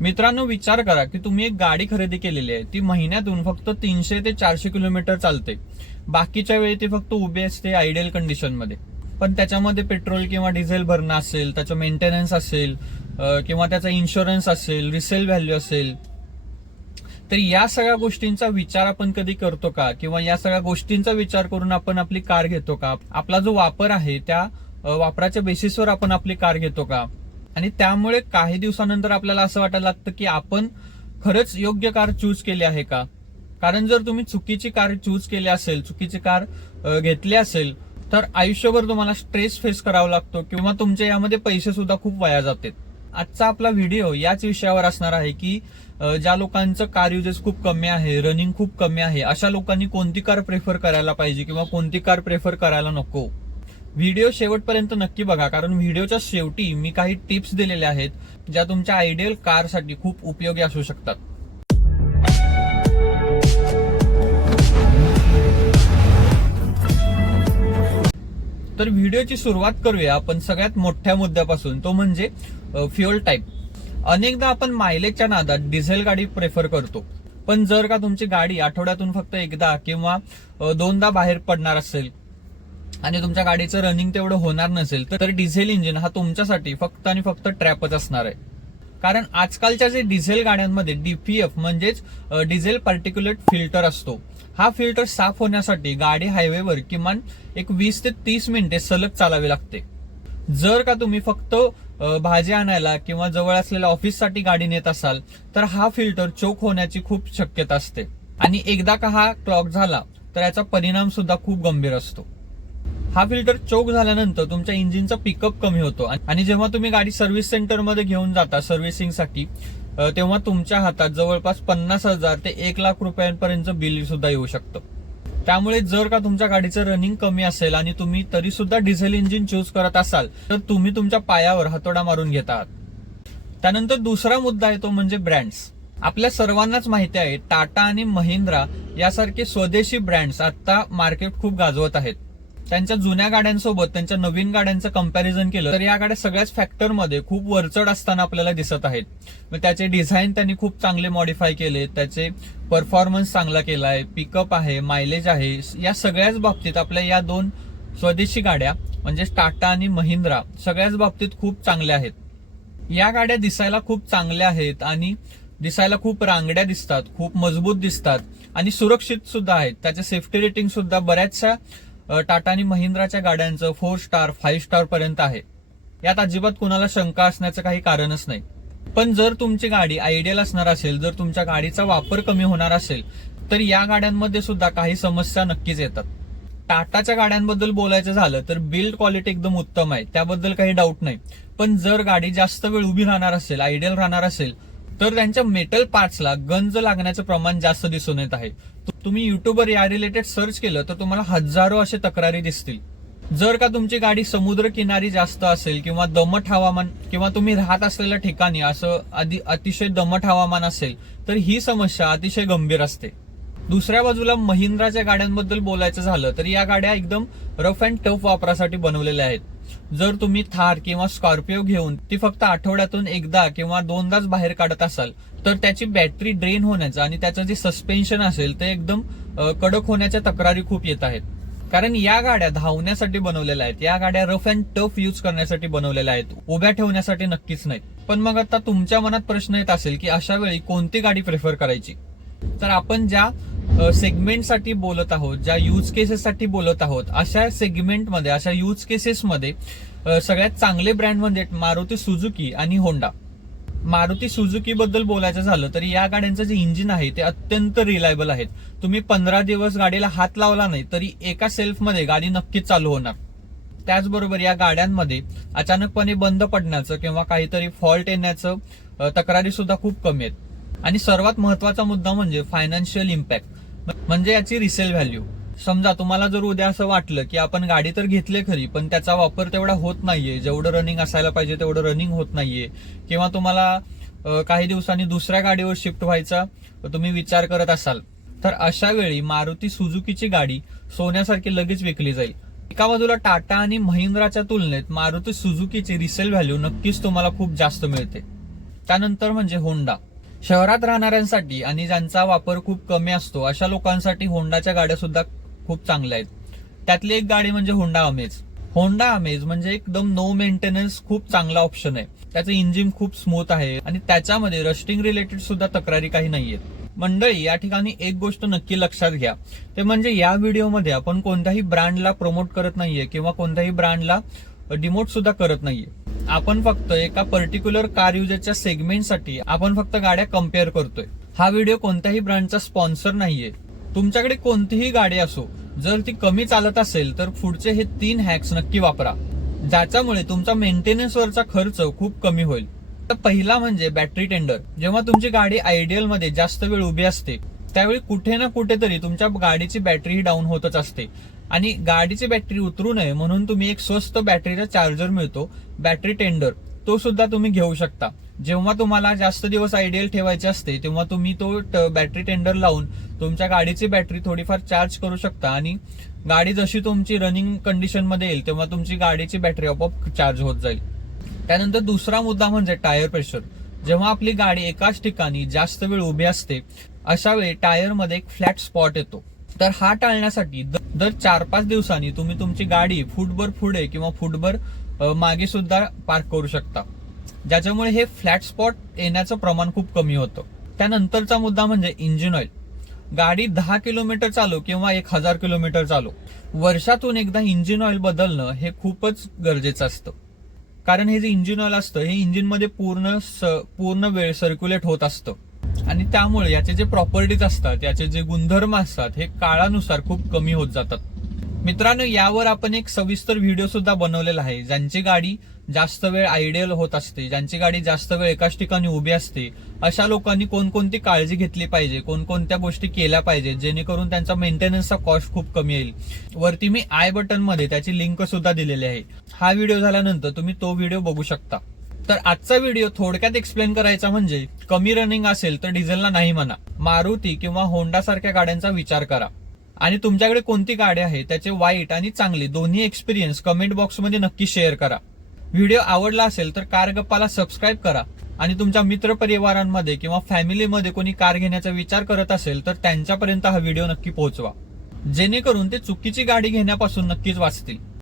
मित्रांनो विचार करा की तुम्ही एक गाडी खरेदी केलेली आहे. ती महिन्यातून फक्त तीनशे ते चारशे किलोमीटर चालते. बाकीच्या वेळी ती फक्त उभी असते आयडियल कंडिशनमध्ये पण त्याच्यामध्ये पेट्रोल किंवा डिझेल भरणं असेल त्याचं मेंटेनन्स असेल किंवा त्याचा इन्शुरन्स असेल रिसेल व्हॅल्यू असेल तर या सगळ्या गोष्टींचा विचार आपण कधी करतो का? किंवा या सगळ्या गोष्टींचा विचार करून आपण आपली कार घेतो का? आपला जो वापर आहे त्या वापराच्या बेसिसवर आपण आपली कार घेतो का? आणि त्यामुळे काही दिवसानंतर आपल्याला असं वाटायला लागतं की आपण खरंच योग्य कार चूज केली आहे का? कारण जर तुम्ही चुकीची कार चूज केली असेल चुकीची कार घेतली असेल तर आयुष्यभर तुम्हाला स्ट्रेस फेस करावा लागतो किंवा तुमच्या यामध्ये पैसे सुद्धा खूप वाया जातात. आजचा आपला व्हिडिओ याच विषयावर असणार आहे की ज्या लोकांचं कार युजेस खूप कमी आहे रनिंग खूप कमी आहे अशा लोकांनी कोणती कार प्रेफर करायला पाहिजे किंवा कोणती कार प्रेफर करायला नको? व्हिडिओ शेवटपर्यंत नक्की बघा कारण व्हिडिओच्या शेवटी मी काही टिप्स दिलेल्या आहेत ज्या तुमच्या आयडियल कारसाठी खूप उपयोगी असू शकतात. तर व्हिडिओची सुरुवात करूया आपण सगळ्यात मोठ्या मुद्द्यापासून तो म्हणजे फ्युअल टाईप अनेकदा आपण मायलेजच्या नादात डिझेल गाडी प्रेफर करतो. पण जर का तुमची गाडी आठवड्यातून फक्त एकदा किंवा दोनदा बाहेर पडणार असेल आणि तुमच्या गाडीचं रनिंग तेवढं होणार नसेल तर डिझेल इंजिन हा तुमच्यासाठी फक्त आणि फक्त ट्रॅपच असणार आहे. कारण आजकालच्या जे डिझेल गाड्यांमध्ये डीपीएफ म्हणजेच डिझेल पार्टिक्युलेट फिल्टर असतो. हा फिल्टर साफ होण्यासाठी गाडी हायवेवर किमान एक वीस ते तीस मिनिटे सलग चालावी लागते. जर का तुम्ही फक्त भाजी आणायला किंवा जवळ असलेल्या ऑफिससाठी गाडी नेत असाल तर हा फिल्टर चोक होण्याची खूप शक्यता असते. आणि एकदा का हा क्लॉक झाला तर याचा परिणाम सुद्धा खूप गंभीर असतो. हा फिल्टर चोक झाल्यानंतर तुमच्या इंजिनचा पिकअप कमी होतो. आणि जेव्हा तुम्ही गाडी सर्व्हिस सेंटरमध्ये घेऊन जाता सर्व्हिसिंगसाठी तेव्हा तुमच्या हातात जवळपास पन्नास हजार ते एक लाख रुपयांपर्यंत बिल सुद्धा येऊ शकतं. त्यामुळे जर का तुमच्या गाडीचं रनिंग कमी असेल आणि तुम्ही तरी सुद्धा डिझेल इंजिन चूज करत असाल तर तुम्ही तुमच्या पायावर हातोडा मारून घेत आहात. त्यानंतर दुसरा मुद्दा आहे तो म्हणजे ब्रँड्स आपल्या सर्वांनाच माहिती आहे टाटा आणि महिंद्रा यासारखे स्वदेशी ब्रँड्स आता मार्केट खूप गाजवत आहेत. त्यांच्या जुन्या गाड्यांसोबत त्यांच्या नवीन गाड्यांचं कंपॅरिझन केलं तर या गाड्या सगळ्याच फॅक्टरमध्ये खूप वरचढ असताना आपल्याला दिसत आहेत. मग त्याचे डिझाईन त्यांनी खूप चांगले मॉडीफाय केले त्याचे परफॉर्मन्स चांगला केलाय पिकअप आहे मायलेज आहे या सगळ्याच बाबतीत आपल्या या दोन स्वदेशी गाड्या म्हणजे टाटा आणि महिंद्रा सगळ्याच बाबतीत खूप चांगल्या आहेत. या गाड्या दिसायला खूप चांगल्या आहेत आणि दिसायला खूप रांगड्या दिसतात खूप मजबूत दिसतात आणि सुरक्षित सुद्धा आहेत. त्याचे सेफ्टी रेटिंग सुद्धा बऱ्याचशा टाटा आणि महिंद्राच्या गाड्यांचं फोर स्टार फाईव्ह स्टार पर्यंत आहे. यात अजिबात कुणाला शंका असण्याचं काही कारणच नाही. पण जर तुमची गाडी आयडियल असणार असेल जर तुमच्या गाडीचा वापर कमी होणार असेल तर या गाड्यांमध्ये सुद्धा काही समस्या नक्कीच येतात. टाटाच्या गाड्यांबद्दल बोलायचं झालं तर बिल्ड क्वालिटी एकदम उत्तम आहे. त्याबद्दल काही डाऊट नाही. पण जर गाडी जास्त वेळ उभी राहणार असेल आयडियल राहणार असेल तर त्यांच्या मेटल पार्ट्सला गंज लागण्याचं प्रमाण जास्त दिसून येत आहे. तुम्ही युट्यूबवर या रिलेटेड सर्च केलं तर तुम्हाला हजारो असे तक्रारी दिसतील. जर का तुमची गाडी समुद्र किनारी जास्त असेल किंवा दमट हवामान किंवा तुम्ही राहत असलेल्या ठिकाणी असं आधी अतिशय दमट हवामान असेल तर ही समस्या अतिशय गंभीर असते. दुसऱ्या बाजूला महिंद्राच्या गाड्यांबद्दल बोलायचं झालं तर या गाड्या एकदम रफ अँड टफ वापरासाठी बनवलेल्या आहेत. जर तुम्ही थार किंवा स्कॉर्पिओ घेऊन ती फक्त आठवड्यातून एकदा किंवा दोनदाच बाहेर काढत असाल तर त्याची बॅटरी ड्रेन होण्याचं आणि त्याचं जे सस्पेन्शन असेल ते एकदम कडक होण्याच्या तक्रारी खूप येत आहेत. कारण या गाड्या धावण्यासाठी बनवलेल्या आहेत या गाड्या रफ अँड टफ यूज करण्यासाठी बनवलेल्या आहेत उभ्या ठेवण्यासाठी नक्कीच नाही पण मग आता तुमच्या मनात प्रश्न येत असेल की अशा वेळी कोणती गाडी प्रेफर करायची? तर आपण ज्या सेगमेंटसाठी बोलत आहोत ज्या यूज केसेससाठी बोलत आहोत अशा सेगमेंटमध्ये अशा यूज केसेसमध्ये सगळ्यात चांगले ब्रँड म्हणजे मारुती सुझुकी आणि होंडा. मारुती सुझुकी बद्दल बोलायचं झालं तर या गाड्यांचं जे इंजिन आहे ते अत्यंत रिलायबल आहेत. तुम्ही पंधरा दिवस गाडीला हात लावला नाही तरी एका सेल्फमध्ये गाडी नक्कीच चालू होणार. त्याचबरोबर या गाड्यांमध्ये अचानकपणे बंद पडण्याचं किंवा काहीतरी फॉल्ट येण्याचं तक्रारी सुद्धा खूप कमी आहेत. आणि सर्वात महत्त्वाचा मुद्दा म्हणजे फायनान्शियल इम्पॅक्ट म्हणजे याची रिसेल व्हॅल्यू समजा तुम्हाला जर उद्या असं वाटलं की आपण गाडी तर घेतली खरी पण त्याचा वापर तेवढा होत नाहीये जेवढं रनिंग असायला पाहिजे तेवढं रनिंग होत नाहीये किंवा तुम्हाला काही दिवसांनी दुसऱ्या गाडीवर शिफ्ट व्हायचा तुम्ही विचार करत असाल तर अशा वेळी मारुती सुझुकीची गाडी सोन्यासारखी लगेच विकली जाईल. एका बाजूला टाटा आणि महिंद्राच्या तुलनेत मारुती सुझुकीची रिसेल व्हॅल्यू नक्कीच तुम्हाला खूप जास्त मिळते. त्यानंतर म्हणजे होंडा. शहरात राहणाऱ्यांसाठी आणि ज्यांचा वापर खूप कमी असतो अशा लोकांसाठी होंडाच्या गाड्या सुद्धा खूप चांगल्या आहेत. त्यातली एक गाडी म्हणजे होंडा अमेज होंडा अमेज म्हणजे एकदम नो मेंटेनन्स खूप चांगला ऑप्शन आहे. त्याचं इंजिन खूप स्मूथ आहे आणि त्याच्यामध्ये रस्टिंग रिलेटेड सुद्धा तक्रारी काही नाहीयेत. मंडळी या ठिकाणी एक गोष्ट नक्की लक्षात घ्या. ते म्हणजे या व्हिडिओमध्ये आपण कोणत्याही ब्रँडला प्रमोट करत नाहीये किंवा कोणत्याही ब्रँडला डिमोट सुद्धा करत नाहीये. आपण फक्त एका पर्टिक्युलर कार युजरच्या सेगमेंटसाठी आपण फक्त गाड्या कंपेअर करतोय. हा व्हिडिओ कोणत्याही ब्रँडचा स्पॉन्सर नाहीये. तुमच्याकडे कोणतीही गाडी असो जर ती कमी चालत असेल तर पुढचे हे तीन हॅक्स नक्की वापरा. ज्याच्यामुळे तुमचा मेंटेनन्सवरचा खर्च खूप कमी होईल. तर पहिला म्हणजे बॅटरी टेंडर जेव्हा तुमची गाडी आयडियलमध्ये जास्त वेळ उभी असते त्यावेळी कुठे ना कुठेतरी तुमच्या गाडीची बॅटरी डाऊन होतच असते. आणि गाडीची बॅटरी उतरू नये म्हणून तुम्ही एक स्वस्त बॅटरीचा चार्जर मिळतो बॅटरी टेंडर. तो सुद्धा तुम्ही घेऊ शकता. जेव्हा तुम्हाला जास्त दिवस आयडियल ठेवायचे असते तेव्हा तुम्ही तो ट- बॅटरी टेंडर लावून तुमच्या गाडीची बॅटरी थोडीफार चार्ज करू शकता आणि गाडी जशी तुमची रनिंग कंडिशनमध्ये येईल तेव्हा तुमची गाडीची बॅटरी आपोआप चार्ज होत जाईल. त्यानंतर दुसरा मुद्दा म्हणजे टायर प्रेशर. जेव्हा आपली गाडी एकाच ठिकाणी जास्त वेळ उभी असते अशा वेळी टायरमध्ये एक फ्लॅट स्पॉट येतो. तर हा टाळण्यासाठी द- दर चार पाच दिवसांनी तुम्ही तुमची गाडी फुटभर पुढे किंवा फुटभर मागे सुद्धा पार्क करू शकता. ज्याच्यामुळे हे फ्लॅट स्पॉट येण्याचं प्रमाण खूप कमी होतं. त्यानंतरचा मुद्दा म्हणजे इंजिन ऑइल गाडी दहा किलोमीटर चालू किंवा एक हजार किलोमीटर चालू. वर्षातून एकदा इंजिन ऑइल बदलणं हे खूपच गरजेचं असतं. कारण हे जे इंजिन ऑइल असतं हे इंजिनमध्ये पूर्ण स- पूर्ण वेळ सर्क्युलेट होत असतं. आणि त्यामुळे याचे जे प्रॉपर्टीज असतात याचे जे गुणधर्म असतात हे काळानुसार खूप कमी होत जातात. मित्रांनो यावर आपण एक सविस्तर व्हिडिओ सुद्धा बनवलेला आहे ज्यांची गाडी जास्त वेळ आयडियल होत असते ज्यांची गाडी जास्त वेळ एकाच ठिकाणी उभी असते अशा लोकांनी कोणकोणती काळजी घेतली पाहिजे कोणकोणत्या गोष्टी केल्या पाहिजेत जेणेकरून त्यांचा मेंटेनन्सचा कॉस्ट खूप कमी येईल. वरती मी आय बटनमध्ये त्याची लिंक सुद्धा दिलेली आहे. हा व्हिडिओ झाल्यानंतर तुम्ही तो व्हिडिओ बघू शकता. तर आजचा व्हिडिओ थोडक्यात एक्सप्लेन करायचा म्हणजे कमी रनिंग असेल तर डिझेलला नाही म्हणा. मारुती किंवा होंडा सारख्या गाड्यांचा विचार करा. आणि तुमच्याकडे कोणती गाडी आहे त्याचे वाईट आणि चांगले दोन्ही एक्सपिरियन्स कमेंट बॉक्समध्ये नक्की शेअर करा. व्हिडिओ आवडला असेल तर कार गप्पाला सबस्क्राईब करा. आणि तुमच्या मित्र परिवारांमध्ये किंवा फॅमिलीमध्ये कोणी कार घेण्याचा विचार करत असेल तर त्यांच्यापर्यंत हा व्हिडिओ नक्की पोहोचवा. जेणेकरून ते चुकीची गाडी घेण्यापासून नक्कीच वाचतील.